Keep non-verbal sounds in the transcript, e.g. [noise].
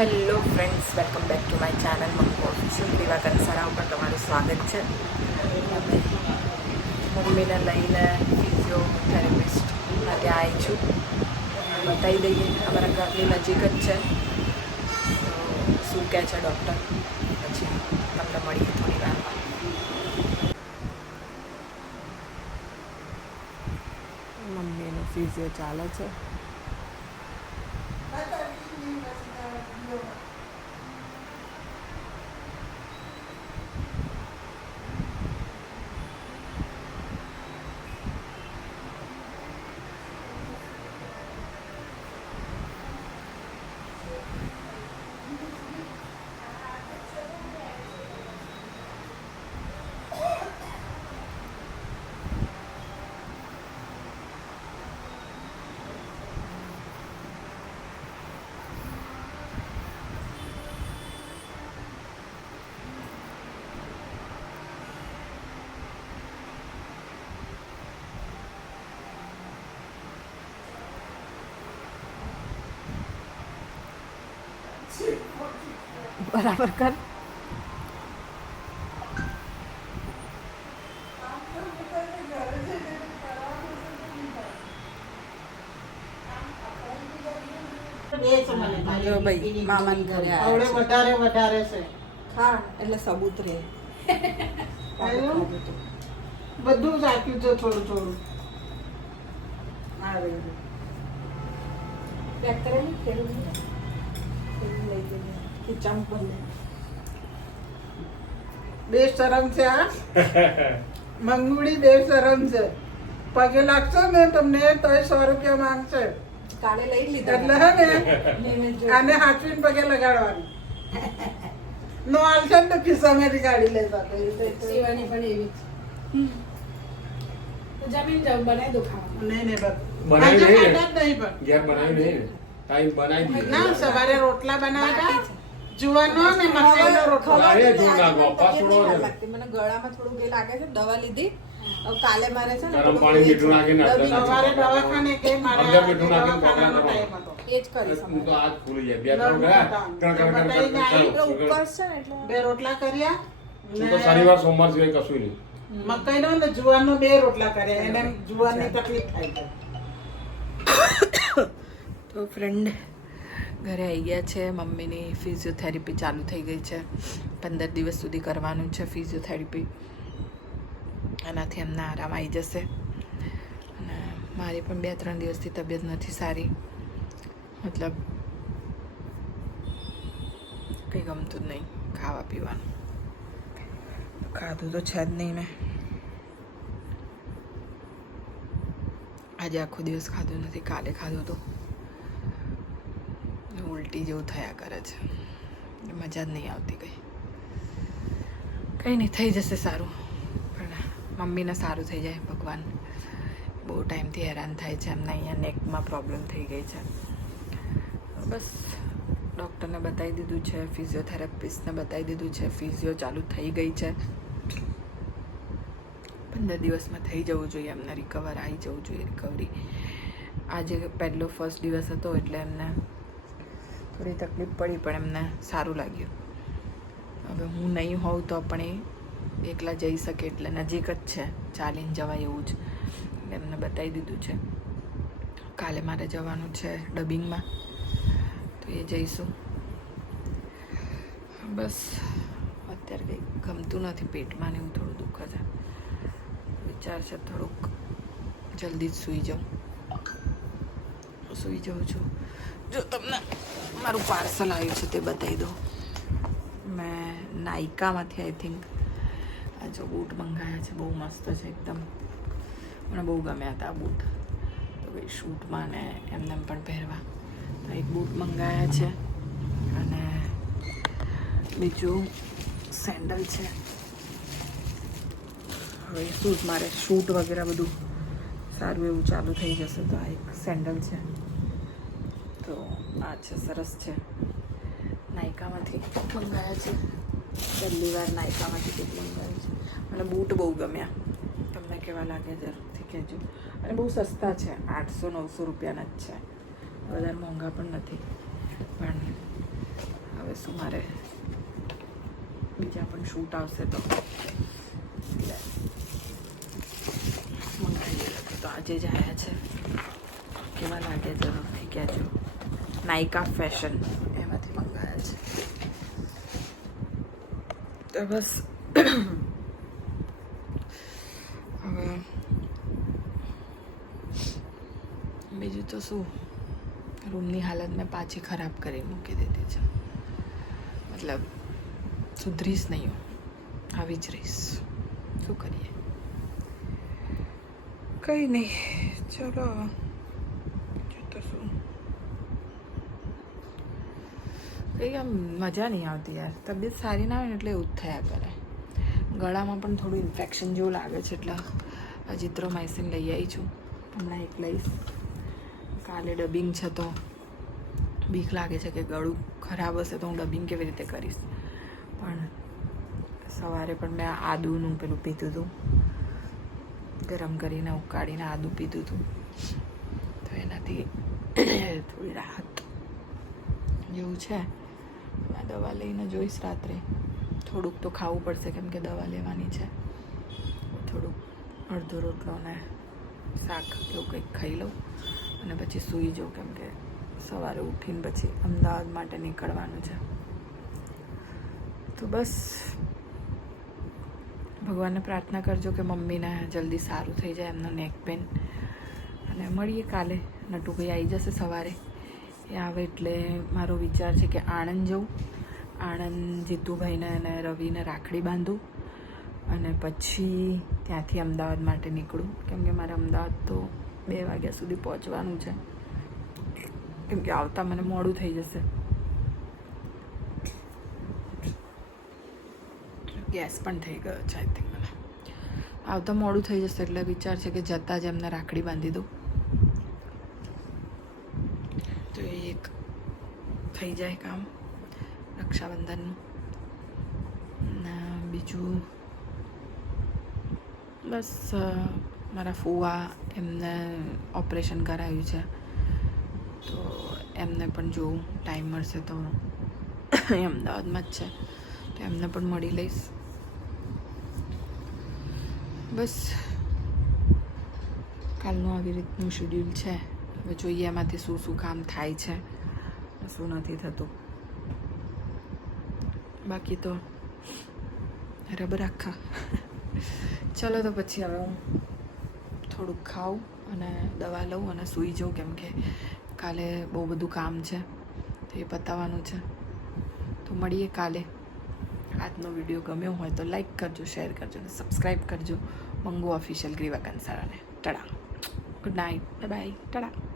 Hello friends, welcome back to my channel mango official પીવા કંસારા ઉપર તમારું સ્વાગત છે. મમ્મીને લઈને ફિઝિયોથેરાપિસ્ટ ત્યાં આવી છું. બતાવી દઈએ, અમારા ઘરની નજીક જ છે. શું કહે છે ડૉક્ટર પછી તમને મળીએ થોડી વારમાં. મમ્મીનો ફિઝિયો ચાલે છે. બરાબર કર. જો ભાઈ મામાના ઘરે આવડે વધારે વધારે છે. હા એટલે સબૂત રહે બધું જ આપ્યું છે થોડું થોડું. આ રહ્યું. પેક કરેલું લઈ જઈએ બે શરમ છે આ [laughs] મંગુડી બે શરમ છે. પગે લાગશો ને તમને તોય સો રૂપિયા માંગશે. કાલે લઈ લીધા. એટલે હે ને [laughs] આને હાથવીને પગે લગાડવાની. નો આલશે ને તો ખિસ્સામાંથી કાઢી લેતા એ પણ એવી જમીન જાવ બનાવી દો ખાવા નહીં નહીં બસ. બનાવી નહીં પણ. ઘેર બનાવી નહીં ટાઈમ બનાવી દીધી ના સવારે રોટલા બનાવ્યા. જુવાનો ને મકાઈનો રોટલો. ખબર અરે મને ગળામાં થોડું એ લાગે છે દવા લીધી. હવે કાલે મારે છે ને ગરમ પાણી મીઠું નાખીને દવા સવારે દવાખાને કે મારે અંદર મીઠું નાખી પકડા એ જ કરીશ હું તો આજ ભૂલી જાય. બે ત્રણ ગયા ત્રણ ત્રણ ત્રણ ત્રણ એટલે છે એટલે. બે રોટલા કર્યા તો શનિવાર સોમવાર સિવાય કશું નહીં. મકાઈનો ને જુવારનો બે રોટલા કર્યા એને જુવારની તકલીફ થાય છે. તો ફ્રેન્ડ ઘરે આવી ગયા છે. મમ્મીની ફિઝિયોથેરાપી ચાલુ થઈ ગઈ છે. પંદર દિવસ સુધી કરવાનું છે ફિઝિયોથેરાપી એનાથી એમને આરામ આવી જશે. અને મારી પણ બે ત્રણ દિવસથી તબિયત નથી સારી. મતલબ કંઈ ગમતું જ નહીં ખાવા પીવાનું. ખાધું તો છે જ નહીં મેં આજે આખો દિવસ ખાધું નથી, કાલે ખાધું હતું. ઉલટી જેવું થયા કરે છે. મજા જ નહીં આવતી કંઈ. કંઈ નહીં, થઈ જશે સારું. પણ મમ્મીને સારું થઈ જાય, ભગવાન. બહુ ટાઈમથી હેરાન થાય છે, એમને અહીંયા નેકમાં પ્રોબ્લેમ થઈ ગઈ છે. બસ, ડૉક્ટરને બતાવી દીધું છે, ફિઝિયોથેરાપિસ્ટને બતાવી દીધું છે, ફિઝિયો ચાલુ થઈ ગઈ છે. પંદર દિવસમાં થઈ જવું જોઈએ એમને રિકવર આવી જવું જોઈએ રિકવરી આજે પહેલો ફર્સ્ટ દિવસ હતો એટલે એમને થોડી તકલીફ પડી પણ એમને સારું લાગ્યું. હવે હું નહીં હોઉં તો પણ એ એકલા જઈ શકે એટલે નજીક જ છે. ચાલીને જવાય એવું જ. એટલે એમને બતાવી દીધું છે. કાલે મારે જવાનું છે ડબિંગમાં. તો એ જઈશું. બસ, અત્યારે કંઈ ગમતું નથી પેટમાં ને એવું થોડું દુઃખ છે વિચાર છે થોડુંક. જલ્દી જ સૂઈ જાઉં. સૂઈ જાઉં છું. જો તમને મારું પાર્સલ આવ્યું છે તે બતાવી દો. મેં નાયકામાંથી આઈ થિંક આ જો બૂટ મંગાવ્યા છે. બહુ મસ્ત છે એકદમ. મને બહુ ગમ્યા હતા બૂટ. તો ભાઈ શૂટમાં ને એમને એમ પણ પહેરવા. તો એક બૂટ મંગાવ્યા છે. અને બીજું સેન્ડલ છે. હવે શૂટ મારે શૂટ વગેરે બધું સારું એવું ચાલુ થઈ જશે તો આ એક સેન્ડલ છે. તો આ છે, સરસ છે. નાયકામાંથી મંગાવ્યા છે? પહેલી વાર નાયકામાંથી કંઈક મંગાવ્યું છે? મને બૂટ બહુ ગમ્યા. તમને કેવા લાગે જરૂરથી કહેજો. અને બહુ સસ્તા છે, આઠસો, નવસો રૂપિયાના જ છે. વધારે મોંઘા પણ નથી. પણ હવે શું મારે? બીજા પણ શૂટ આવશે તો. મંગાવી તો આજે જ આવ્યા છે. કેવા લાગે જરૂરથી કહેજો. નાયકા ફેશન એમાંથી મંગાવ્યા છે તો બસ હવે બીજું તો શું? રૂમની હાલત મેં પાછી ખરાબ કરી મૂકી દીધી છે. મતલબ સુધરીશ નહીં હું. આવી જ રહીશ. શું કરીએ? કંઈ નહીં. ચલો. જોતો શું? કંઈ આમ મજા નહીં આવતી યાર. તબિયત સારી ના હોય ને એટલે એવું થયા કરે. ગળામાં પણ થોડું ઇન્ફેક્શન જેવું લાગે છે એટલે અજિત્રોમાઇસિન લઈ આવી છું. હમણાં એક લઈશ. કાલે ડબિંગ છે તો બીક લાગે છે કે ગળું ખરાબ હશે તો હું ડબિંગ કેવી રીતે કરીશ. પણ સવારે પણ મેં આદુનું પેલું પીધું હતું ગરમ કરીને ઉકાળીને આદું પીધું હતું તો એનાથી થોડી રાહત. જેવું છે. દવા લઈને જોઈશ રાત્રે. થોડુંક તો ખાવું પડશે કેમ કે દવા લેવાની છે. થોડુંક અડધો રોટલો ને શાક એવું કંઈક ખાઈ લઉં અને પછી સૂઈ જાઉં કેમ કે સવારે ઉઠીને પછી અમદાવાદ માટે નીકળવાનું છે. તો બસ. ભગવાનને પ્રાર્થના કરજો કે મમ્મીને જલ્દી સારું થઈ જાય એમનો નેક પેન અને મળીએ કાલે. નટુભાઈ આવી જશે સવારે. એ આવે એટલે મારો વિચાર છે કે આણંદ જવું આણંદ જીતુભાઈને અને રવિને રાખડી બાંધું અને પછી ત્યાંથી અમદાવાદ માટે નીકળું. કેમ કે મારે અમદાવાદ તો બે વાગ્યા સુધી પહોંચવાનું છે. કેમ કે આવતા મને મોડું થઈ જશે. ગેસ પણ થઈ ગયો છે આઈ થિંક મને. આવતા મોડું થઈ જશે એટલે વિચાર છે કે જતાં જ એમને રાખડી બાંધી દઉં. તો એક થઈ જાય કામ. રક્ષાબંધનનું બીજું બસ મારા ફુવા એમને ઓપરેશન કરાયું છે. તો એમને પણ જોઉં, ટાઈમ મળશે તો અમદાવાદમાં જ છે. તો એમને પણ મળી લઈશ. બસ, કાલનું આવી રીતનું શેડ્યુલ છે. હવે જોઈએ એમાંથી શું શું કામ થાય છે. શું નથી થતું. બાકી તો રબર આખા ચલો તો પછી હવે હું થોડુંક ખાઉં અને દવા લઉં અને સૂઈ જાઉં કેમ કે કાલે બહુ બધું કામ છે, તો એ પતાવવાનું છે. તો મળીએ કાલે. આજનો વીડિયો ગમ્યો હોય તો લાઈક કરજો, શેર કરજો અને સબસ્ક્રાઈબ કરજો. Mangu official Griva કંસારાને. Tada. Good night bye bye. Tada.